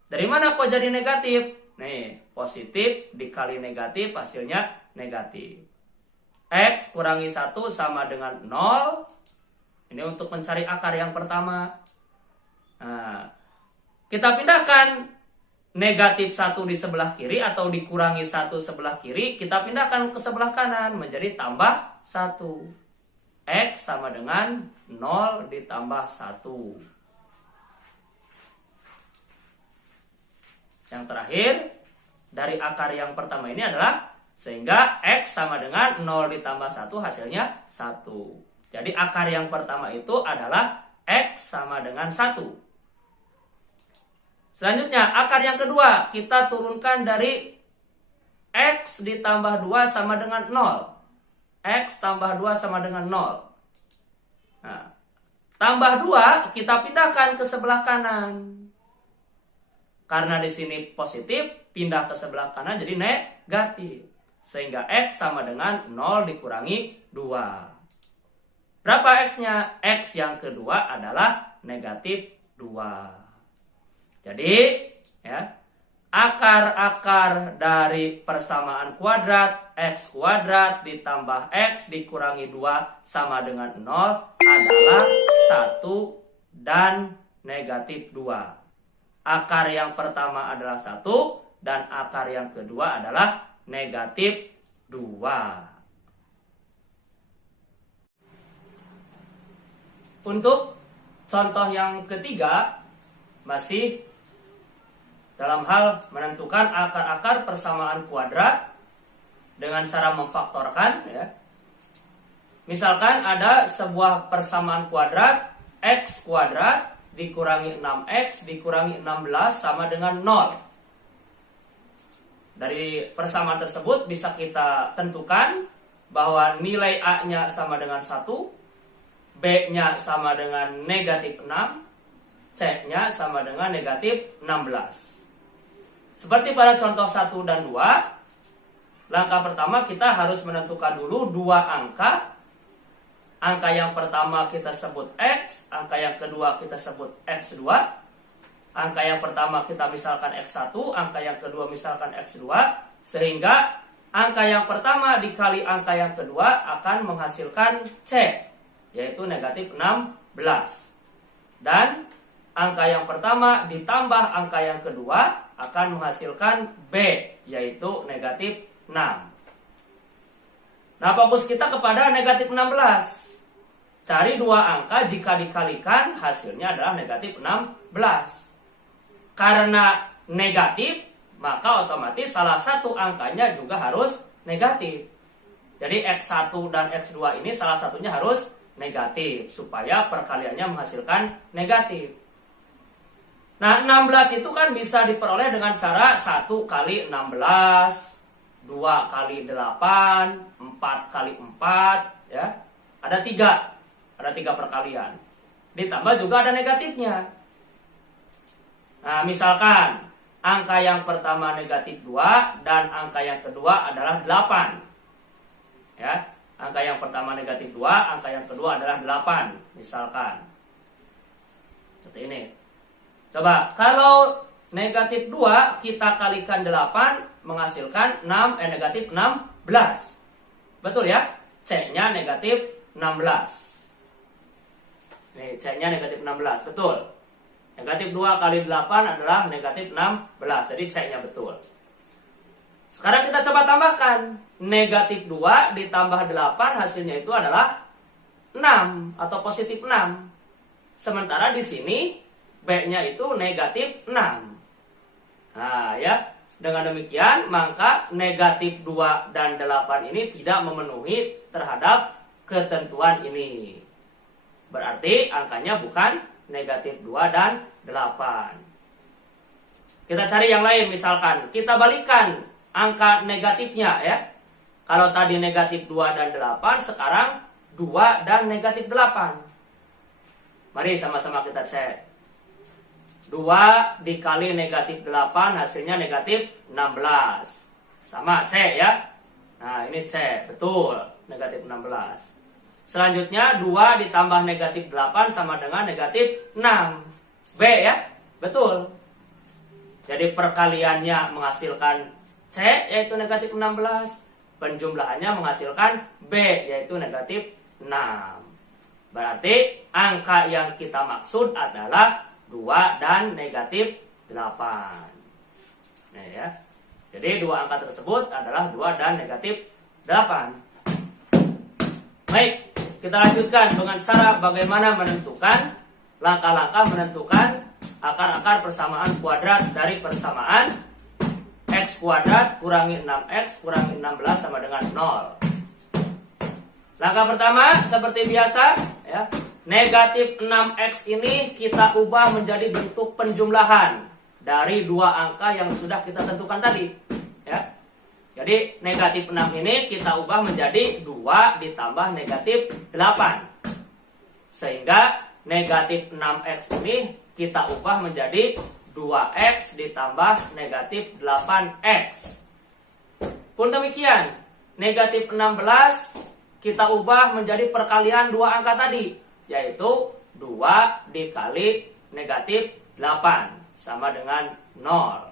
Dari mana kok jadi negatif? Nih, positif dikali negatif hasilnya negatif. X kurangi 1 sama dengan 0. Ini untuk mencari akar yang pertama. Nah, kita pindahkan negatif 1 di sebelah kiri atau dikurangi 1 sebelah kiri, kita pindahkan ke sebelah kanan menjadi tambah 1. X sama dengan 0 ditambah 1. Yang terakhir, dari akar yang pertama ini adalah sehingga x sama dengan 0 ditambah 1 hasilnya 1. Jadi akar yang pertama itu adalah x sama dengan 1. Selanjutnya, akar yang kedua kita turunkan dari x ditambah 2 sama dengan 0. X tambah 2 sama dengan 0. Nah, tambah 2 kita pindahkan ke sebelah kanan. Karena di sini positif, pindah ke sebelah kanan jadi negatif. Sehingga x sama dengan 0 dikurangi 2. Berapa x-nya? X yang kedua adalah negatif 2. Jadi, ya, akar-akar dari persamaan kuadrat x kuadrat ditambah x dikurangi 2 sama dengan 0 adalah 1 dan negatif 2. Akar yang pertama adalah 1 dan akar yang kedua adalah negatif 2. Untuk contoh yang ketiga, masih dalam hal menentukan akar-akar persamaan kuadrat dengan cara memfaktorkan, ya. Misalkan ada sebuah persamaan kuadrat x kuadrat dikurangi 6x dikurangi 16 sama dengan 0. Dari persamaan tersebut bisa kita tentukan bahwa nilai A-nya sama dengan 1, B-nya sama dengan negatif 6, C-nya sama dengan negatif 16. Seperti pada contoh 1 dan 2, langkah pertama kita harus menentukan dulu dua angka. Angka yang pertama kita sebut X, angka yang kedua kita sebut X2. Angka yang pertama kita misalkan X1, angka yang kedua misalkan X2. Sehingga angka yang pertama dikali angka yang kedua akan menghasilkan C, yaitu negatif 16. Dan angka yang pertama ditambah angka yang kedua akan menghasilkan B, yaitu negatif 6. Nah, fokus kita kepada negatif 16. Cari dua angka jika dikalikan hasilnya adalah negatif 16. Karena negatif, maka otomatis salah satu angkanya juga harus negatif. Jadi X1 dan X2 ini salah satunya harus negatif supaya perkaliannya menghasilkan negatif. Nah, 16 itu kan bisa diperoleh dengan cara 1 kali 16, 2 kali 8, 4 kali 4, ya. Ada 3 perkalian. Ditambah juga ada negatifnya. Nah, misalkan angka yang pertama negatif 2 dan angka yang kedua adalah 8. Ya, angka yang pertama negatif 2, angka yang kedua adalah 8, misalkan. Seperti ini. Coba, kalau negatif 2 kita kalikan 8 menghasilkan negatif 16. Betul ya? C-nya negatif 16. Nih, C-nya negatif 16, betul. Negatif 2 kali 8 adalah negatif 16, jadi C-nya betul. Sekarang kita coba tambahkan. Negatif 2 ditambah 8 hasilnya itu adalah 6 atau positif 6. Sementara di sini B-nya itu negatif 6. Nah, ya. Dengan demikian, maka negatif 2 dan 8 ini tidak memenuhi terhadap ketentuan ini. Berarti angkanya bukan negatif 2 dan 8. Kita cari yang lain, misalkan kita balikan angka negatifnya ya. Kalau tadi negatif 2 dan 8, sekarang 2 dan negatif 8. Mari sama-sama kita cek. 2 dikali negatif 8 hasilnya negatif 16. Sama C ya. Nah, ini C, betul, negatif 16. Selanjutnya 2 ditambah negatif 8 sama dengan negatif 6. B ya, betul. Jadi perkaliannya menghasilkan C, yaitu negatif 16. Penjumlahannya menghasilkan B, yaitu negatif 6. Berarti angka yang kita maksud adalah 2 dan negatif 8. Nah, ya. Jadi dua angka tersebut adalah 2 dan negatif 8. Baik, kita lanjutkan dengan cara bagaimana menentukan langkah-langkah menentukan akar-akar persamaan kuadrat dari persamaan X kuadrat kurangi 6X kurangi 16 sama dengan 0. Langkah pertama seperti biasa ya. Negatif 6X ini kita ubah menjadi bentuk penjumlahan dari dua angka yang sudah kita tentukan tadi. Ya. Jadi negatif 6 ini kita ubah menjadi 2 ditambah negatif 8. Sehingga negatif 6X ini kita ubah menjadi 2X ditambah negatif 8X. Pun demikian, negatif 16 kita ubah menjadi perkalian dua angka tadi, yaitu 2 dikali negatif 8 sama dengan 0.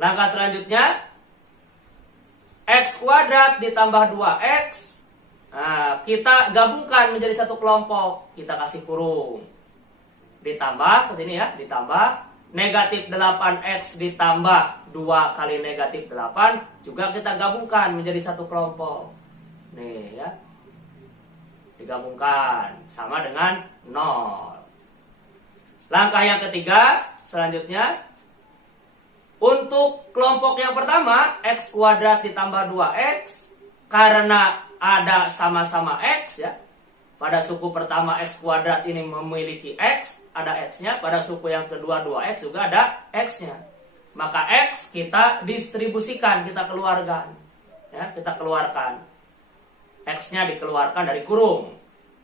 Langkah selanjutnya, X kuadrat ditambah 2X. Nah, kita gabungkan menjadi satu kelompok. Kita kasih kurung. Ditambah, ke sini ya, ditambah negatif 8X ditambah 2 kali negatif 8. Juga kita gabungkan menjadi satu kelompok. Nih ya. Digabungkan sama dengan 0. Langkah yang ketiga selanjutnya, untuk kelompok yang pertama X kuadrat ditambah 2X, karena ada sama-sama X ya. Pada suku pertama X kuadrat ini memiliki X, ada X-nya. Pada suku yang kedua 2X juga ada X-nya. Maka X kita distribusikan, kita keluarkan ya, kita keluarkan. X-nya dikeluarkan dari kurung.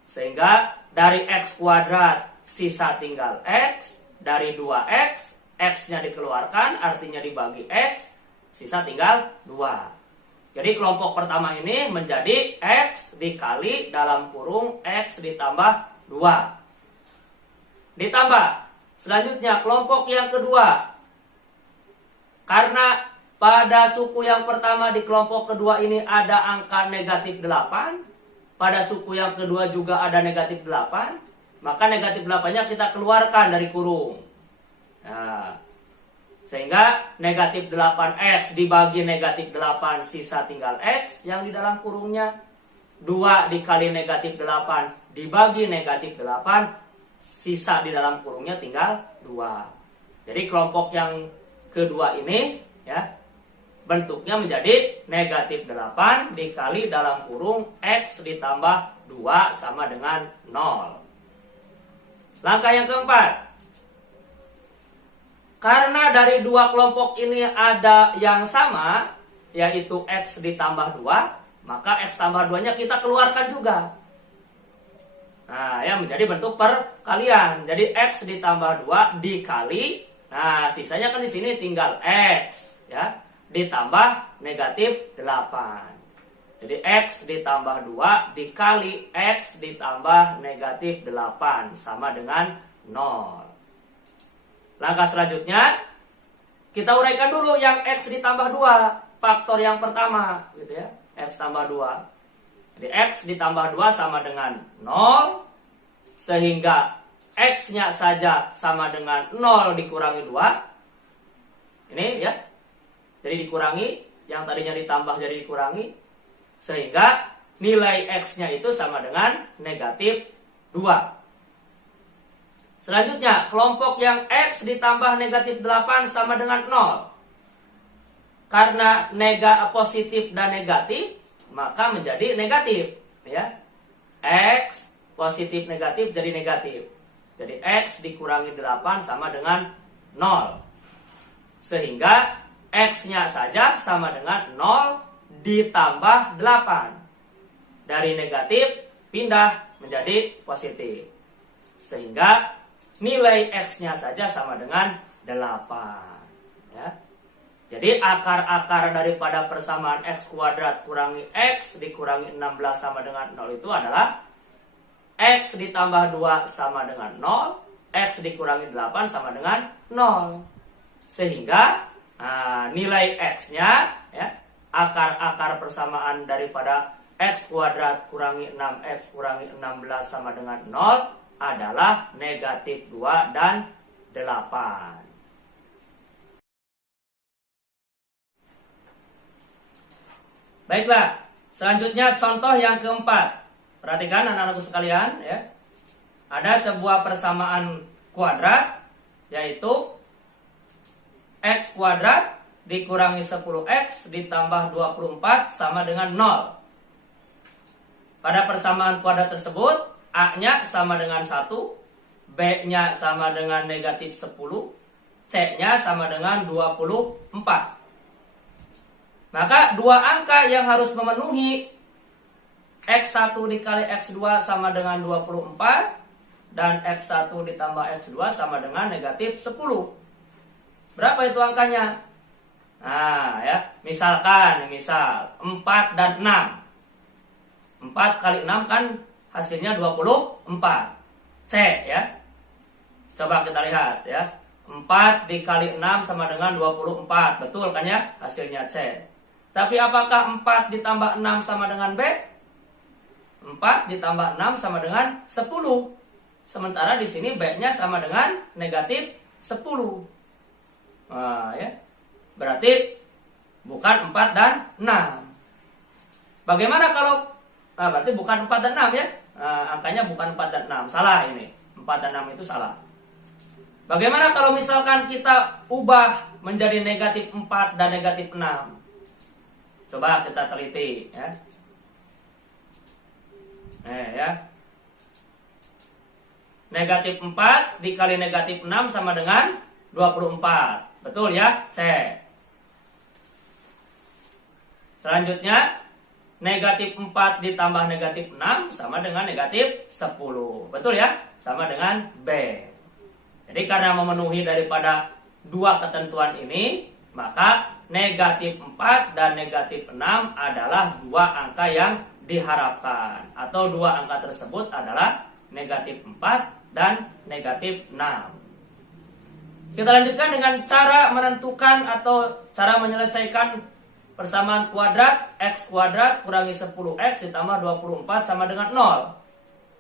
Sehingga dari X kuadrat sisa tinggal X. Dari 2X, X-nya dikeluarkan, artinya dibagi X, sisa tinggal 2. Jadi kelompok pertama ini menjadi X dikali dalam kurung X ditambah 2. Ditambah, selanjutnya kelompok yang kedua. Karena pada suku yang pertama di kelompok kedua ini ada angka negatif 8, pada suku yang kedua juga ada negatif 8, maka negatif 8-nya kita keluarkan dari kurung. Nah, sehingga negatif 8x dibagi negatif 8 sisa tinggal x yang di dalam kurungnya. 2 dikali negatif 8 dibagi negatif 8 sisa di dalam kurungnya tinggal 2. Jadi kelompok yang kedua ini ya bentuknya menjadi negatif 8 dikali dalam kurung x ditambah 2 sama dengan 0. Langkah yang keempat. Karena dari dua kelompok ini ada yang sama, yaitu x ditambah 2, maka x tambah 2-nya kita keluarkan juga. Nah, ya menjadi bentuk perkalian. Jadi x ditambah 2 dikali, nah sisanya kan di sini tinggal x ya, ditambah negatif 8. Jadi x ditambah 2 dikali x ditambah negatif 8 sama dengan 0. Langkah selanjutnya kita uraikan dulu yang x ditambah 2, faktor yang pertama gitu ya, x tambah 2. Jadi x ditambah 2 sama dengan 0, sehingga x-nya saja sama dengan 0 dikurangi 2. Ini ya. Jadi dikurangi, yang tadinya ditambah jadi dikurangi, sehingga nilai x-nya itu sama dengan negatif 2. Selanjutnya, kelompok yang x ditambah negatif 8 sama dengan 0. Karena positif dan negatif, maka menjadi negatif. Ya. X positif negatif jadi negatif. Jadi x dikurangi 8 sama dengan 0. Sehingga x-nya saja sama dengan 0 ditambah 8. Dari negatif pindah menjadi positif. Sehingga nilai x-nya saja sama dengan 8. Ya. Jadi akar-akar daripada persamaan x kuadrat kurangi x dikurangi 16 sama dengan 0 itu adalah x ditambah 2 sama dengan 0, x dikurangi 8 sama dengan 0. Sehingga nilai x-nya ya, akar-akar persamaan daripada x kuadrat kurangi 6x kurangi 16 sama dengan 0 adalah negatif 2 dan 8. Baiklah, selanjutnya contoh yang keempat. Perhatikan anak-anakku sekalian ya. Ada sebuah persamaan kuadrat, yaitu x kuadrat dikurangi 10x ditambah 24 sama dengan 0. Pada persamaan kuadrat tersebut, A-nya sama dengan 1, B-nya sama dengan negatif 10, C-nya sama dengan 24. Maka dua angka yang harus memenuhi x1 dikali x2 sama dengan 24 dan x1 ditambah x2 sama dengan negatif 10. Berapa itu angkanya? Nah ya, misal 4 dan 6. 4 kali 6 kan hasilnya 24. C ya. Coba kita lihat ya. 4 dikali 6 sama dengan 24. Betul kan ya? Hasilnya C. Tapi apakah 4 ditambah 6 sama dengan B? 4 ditambah 6 sama dengan 10. Sementara di sini B-nya sama dengan negatif 10. Nah, ya. Berarti bukan 4 dan 6. Bagaimana kalau berarti bukan 4 dan 6 ya? Angkanya bukan 4 dan 6. Salah ini. 4 dan 6 itu salah. Bagaimana kalau misalkan kita ubah menjadi negatif 4 dan negatif 6? Coba kita teliti ya. Ya. Negatif 4 dikali negatif 6 sama dengan 24. Betul ya? C. Selanjutnya, negatif 4 ditambah negatif 6 sama dengan negatif 10. Betul ya? Sama dengan B. Jadi karena memenuhi daripada dua ketentuan ini, maka negatif 4 dan negatif 6 adalah dua angka yang diharapkan. Atau dua angka tersebut adalah negatif 4 dan negatif 6. Kita lanjutkan dengan cara menentukan atau cara menyelesaikan persamaan kuadrat x kuadrat kurangi 10x ditambah 24 sama dengan 0.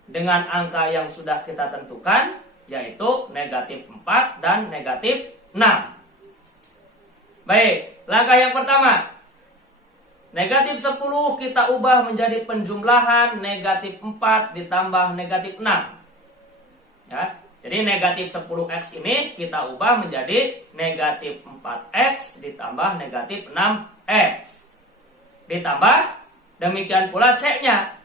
Dengan angka yang sudah kita tentukan, yaitu negatif 4 dan negatif 6. Baik, langkah yang pertama. Negatif 10 kita ubah menjadi penjumlahan negatif 4 ditambah negatif 6. Ya, jadi negatif 10x ini kita ubah menjadi negatif 4x ditambah negatif 6x. Ditambah, demikian pula c-nya,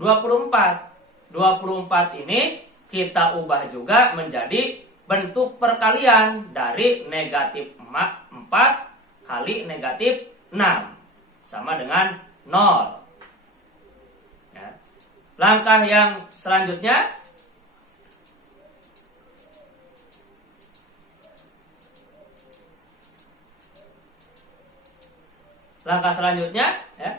24. 24 ini kita ubah juga menjadi bentuk perkalian dari negatif 4 kali negatif 6. Sama dengan 0. Ya. Langkah yang selanjutnya, ya.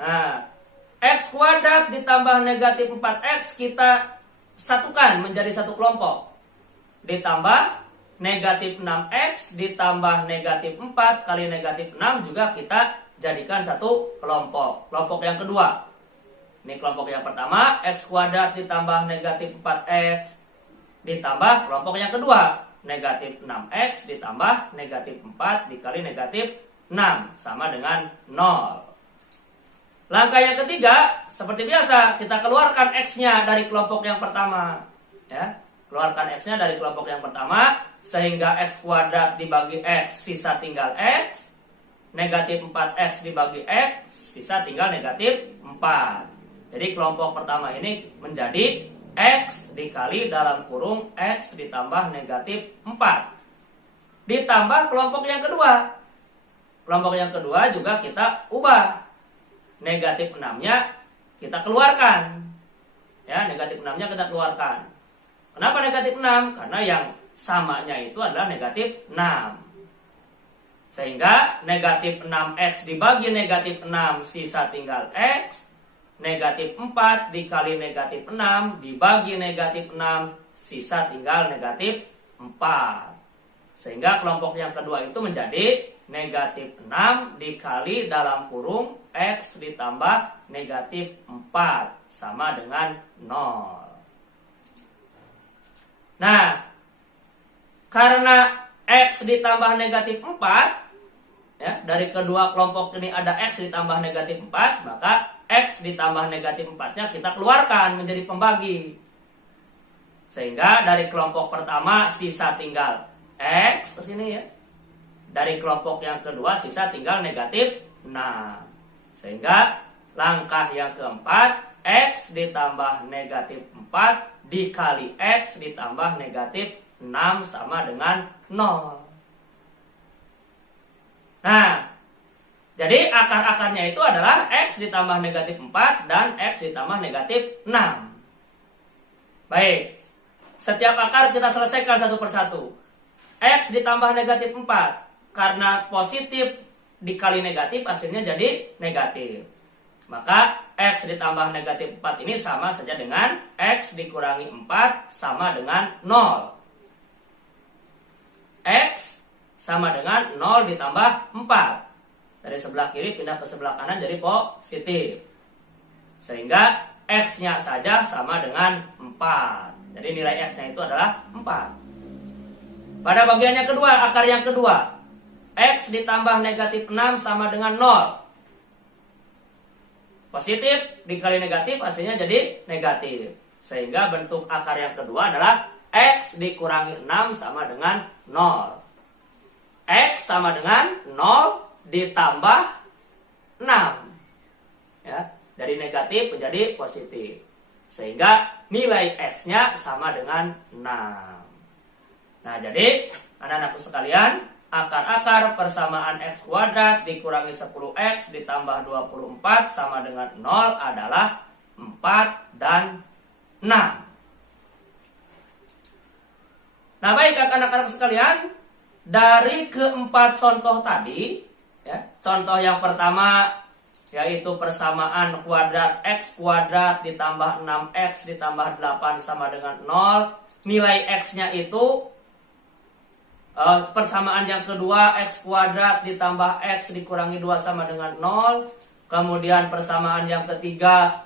Nah, x kuadrat ditambah negatif 4x kita satukan menjadi satu kelompok. Ditambah negatif 6x ditambah negatif 4 kali negatif 6 juga kita jadikan satu kelompok. Kelompok yang kedua. Ini kelompok yang pertama, x kuadrat ditambah negatif 4x ditambah kelompok yang kedua, negatif 6x ditambah negatif 4 dikali negatif 6 sama dengan 0. Langkah yang ketiga, seperti biasa, kita keluarkan x-nya dari kelompok yang pertama. Ya, keluarkan x-nya dari kelompok yang pertama, sehingga x kuadrat dibagi x, sisa tinggal x. Negatif 4x dibagi x, sisa tinggal negatif 4. Jadi kelompok pertama ini menjadi x dikali dalam kurung x ditambah negatif 4. Ditambah kelompok yang kedua. Kelompok yang kedua juga kita ubah. Negatif 6-nya kita keluarkan. Ya, negatif 6-nya kita keluarkan. Kenapa negatif 6? Karena yang samanya itu adalah negatif 6. Sehingga negatif 6x dibagi negatif 6 sisa tinggal x. Negatif 4 dikali negatif 6 dibagi negatif 6 sisa tinggal negatif 4. Sehingga kelompok yang kedua itu menjadi negatif 6 dikali dalam kurung x ditambah negatif 4 sama dengan 0. Nah, karena x ditambah negatif 4, ya, dari kedua kelompok ini ada x ditambah negatif 4, maka x ditambah negatif 4-nya kita keluarkan menjadi pembagi. Sehingga dari kelompok pertama sisa tinggal x ke sini ya. Dari kelompok yang kedua sisa tinggal negatif 6. Sehingga langkah yang keempat, x ditambah negatif 4 dikali x ditambah negatif 6 sama dengan 0. Nah, jadi akar-akarnya itu adalah x ditambah negatif 4 dan x ditambah negatif 6. Baik, setiap akar kita selesaikan satu persatu. X ditambah negatif 4. Karena positif dikali negatif hasilnya jadi negatif. Maka x ditambah negatif 4 ini sama saja dengan x dikurangi 4 sama dengan 0. X sama dengan 0 ditambah 4. Dari sebelah kiri pindah ke sebelah kanan jadi positif. Sehingga x-nya saja sama dengan 4. Jadi nilai x-nya itu adalah 4. Pada bagian yang kedua, akar yang kedua, x ditambah negatif 6 sama dengan 0. Positif dikali negatif hasilnya jadi negatif. Sehingga bentuk akar yang kedua adalah x dikurangi 6 sama dengan 0. X sama dengan 0 ditambah 6. Ya, dari negatif menjadi positif. Sehingga nilai x-nya sama dengan 6. Nah, jadi anak-anakku sekalian, akar-akar persamaan x kuadrat dikurangi 10x ditambah 24 sama dengan 0 adalah 4 dan 6. Nah, baik anak-anak sekalian, dari keempat contoh tadi, ya, contoh yang pertama yaitu persamaan kuadrat x kuadrat ditambah 6x ditambah 8 sama dengan 0, nilai x-nya itu Persamaan yang kedua, X kuadrat ditambah X dikurangi 2 sama dengan 0. Kemudian persamaan yang ketiga,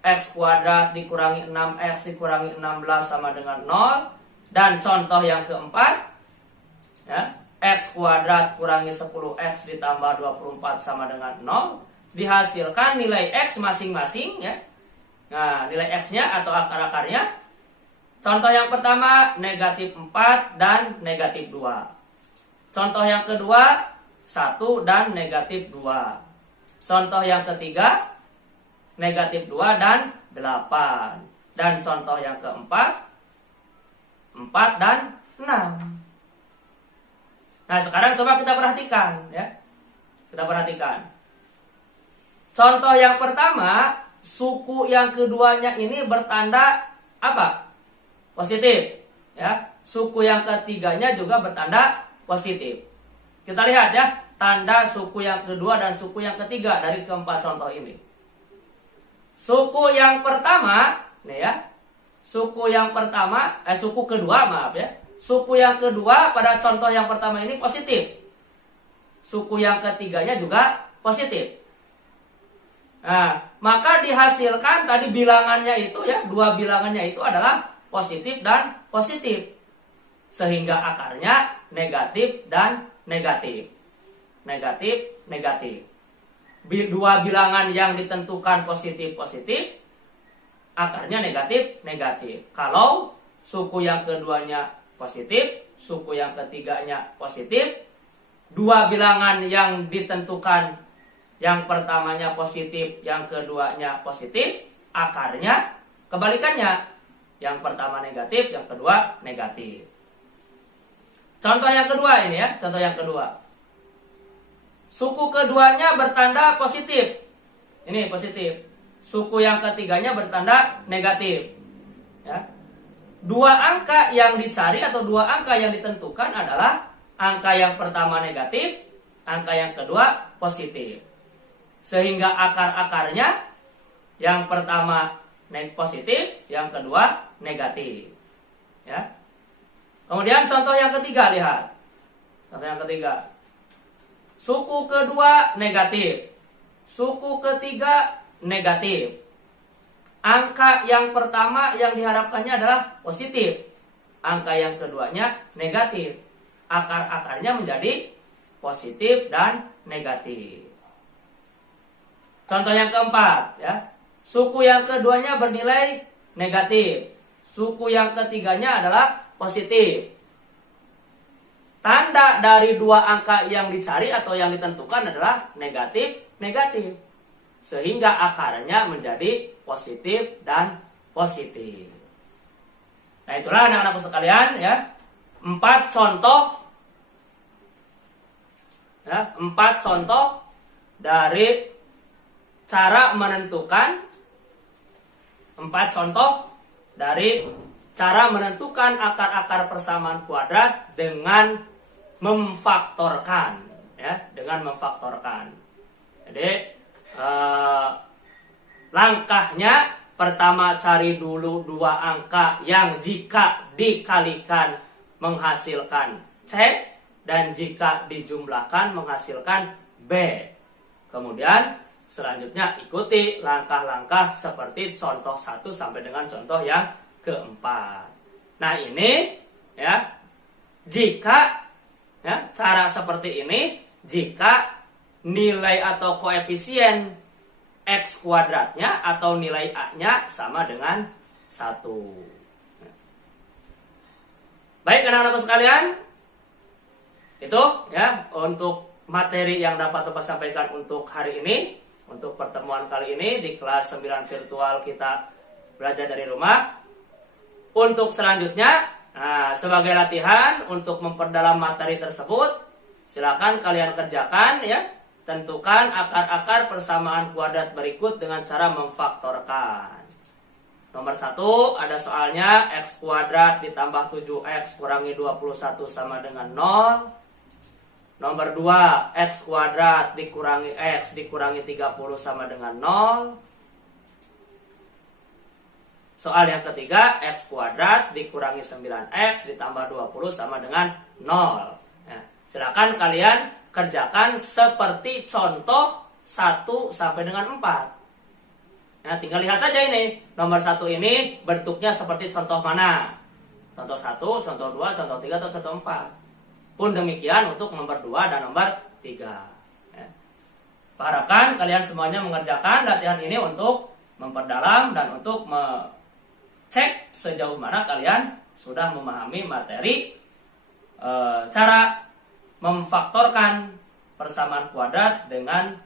X kuadrat dikurangi 6X dikurangi 16 sama dengan 0. Dan contoh yang keempat, ya, X kuadrat kurangi 10X ditambah 24 sama dengan 0. Dihasilkan nilai X masing-masing, ya. Nah, nilai X-nya atau akar-akarnya. Contoh yang pertama, negatif 4 dan negatif 2. Contoh yang kedua, 1 dan negatif 2. Contoh yang ketiga, negatif 2 dan 8. Dan contoh yang keempat, 4 dan 6. Nah, sekarang coba kita perhatikan, ya. Kita perhatikan. Contoh yang pertama, suku yang keduanya ini bertanda apa? Positif, ya. Suku yang ketiganya juga bertanda positif. Kita lihat, ya, tanda suku yang kedua dan suku yang ketiga dari keempat contoh ini. Suku yang pertama, nih, ya. Suku kedua, maaf, ya. Suku yang kedua pada contoh yang pertama ini positif. Suku yang ketiganya juga positif. Nah, maka dihasilkan tadi bilangannya itu, ya, dua bilangannya itu adalah positif dan positif. Sehingga akarnya negatif dan negatif. Negatif, negatif. Dua bilangan yang ditentukan positif-positif, akarnya negatif-negatif. Kalau suku yang keduanya positif, suku yang ketiganya positif, dua bilangan yang ditentukan, yang pertamanya positif, yang keduanya positif, akarnya kebalikannya. Yang pertama negatif, yang kedua negatif. Contoh yang kedua ini, ya, contoh yang kedua. Suku keduanya bertanda positif. Ini positif. Suku yang ketiganya bertanda negatif. Ya. Dua angka yang dicari atau dua angka yang ditentukan adalah angka yang pertama negatif, angka yang kedua positif. Sehingga akar-akarnya yang pertama positif, yang kedua negatif. Ya. Kemudian contoh yang ketiga, lihat. Contoh yang ketiga. Suku kedua negatif. Suku ketiga negatif. Angka yang pertama yang diharapkannya adalah positif. Angka yang keduanya negatif. Akar-akarnya menjadi positif dan negatif. Contoh yang keempat, ya. Suku yang keduanya bernilai negatif. Suku yang ketiganya adalah positif. Tanda dari dua angka yang dicari atau yang ditentukan adalah negatif-negatif. Sehingga akarnya menjadi positif dan positif. Nah, itulah anak-anakku sekalian, ya. 4 contoh, ya, 4 contoh dari cara menentukan 4 contoh dari cara menentukan akar-akar persamaan kuadrat dengan memfaktorkan, ya, dengan memfaktorkan. Jadi langkahnya pertama, cari dulu dua angka yang jika dikalikan menghasilkan C dan jika dijumlahkan menghasilkan B. Kemudian selanjutnya ikuti langkah-langkah seperti contoh 1 sampai dengan contoh yang keempat. Nah, ini, ya, jika, ya, cara seperti ini jika nilai atau koefisien X kuadratnya atau nilai A-nya sama dengan 1. Baik, anak-anakku sekalian, itu, ya, untuk materi yang dapat Bapak sampaikan untuk hari ini. Untuk pertemuan kali ini di kelas 9 virtual kita belajar dari rumah. Untuk selanjutnya, sebagai latihan untuk memperdalam materi tersebut, silakan kalian kerjakan, ya. Tentukan akar-akar persamaan kuadrat berikut dengan cara memfaktorkan. Nomor 1 ada soalnya X kuadrat ditambah 7X kurangi 21 sama dengan 0. Nomor 2, X kuadrat dikurangi X dikurangi 30 sama dengan 0. Soal yang ketiga, X kuadrat dikurangi 9X ditambah 20 sama dengan 0. Nah, silakan kalian kerjakan seperti contoh 1 sampai dengan 4. Nah, tinggal lihat saja ini. Nomor 1 ini bentuknya seperti contoh mana? Contoh 1, contoh 2, contoh 3, atau contoh 4. Pun demikian untuk nomor 2 dan nomor 3. Ya. Harapkan kalian semuanya mengerjakan latihan ini untuk memperdalam dan untuk cek sejauh mana kalian sudah memahami materi cara memfaktorkan persamaan kuadrat dengan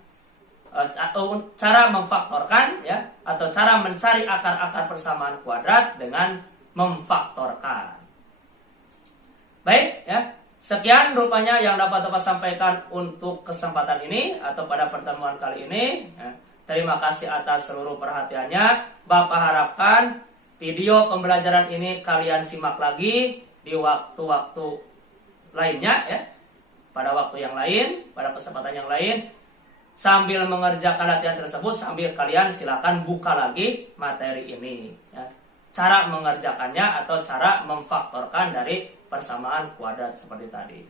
atau cara memfaktorkan ya, atau cara mencari akar-akar persamaan kuadrat dengan memfaktorkan. Baik ya, sekian rupanya yang dapat Bapak sampaikan untuk kesempatan ini atau pada pertemuan kali ini ya. Terima kasih atas seluruh perhatiannya. Bapak harapkan video pembelajaran ini kalian simak lagi di waktu-waktu lainnya ya. Pada waktu yang lain, pada kesempatan yang lain, sambil mengerjakan latihan tersebut, sambil kalian silakan buka lagi materi ini ya. Cara mengerjakannya atau cara memfaktorkan dari persamaan kuadrat seperti tadi.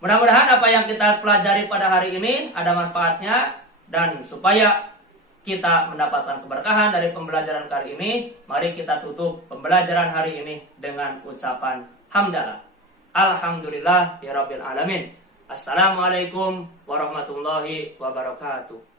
Mudah-mudahan apa yang kita pelajari pada hari ini ada manfaatnya, dan supaya kita mendapatkan keberkahan dari pembelajaran kali ini, mari kita tutup pembelajaran hari ini dengan ucapan hamdalah. Alhamdulillah ya rabbil alamin. Assalamualaikum warahmatullahi wabarakatuh.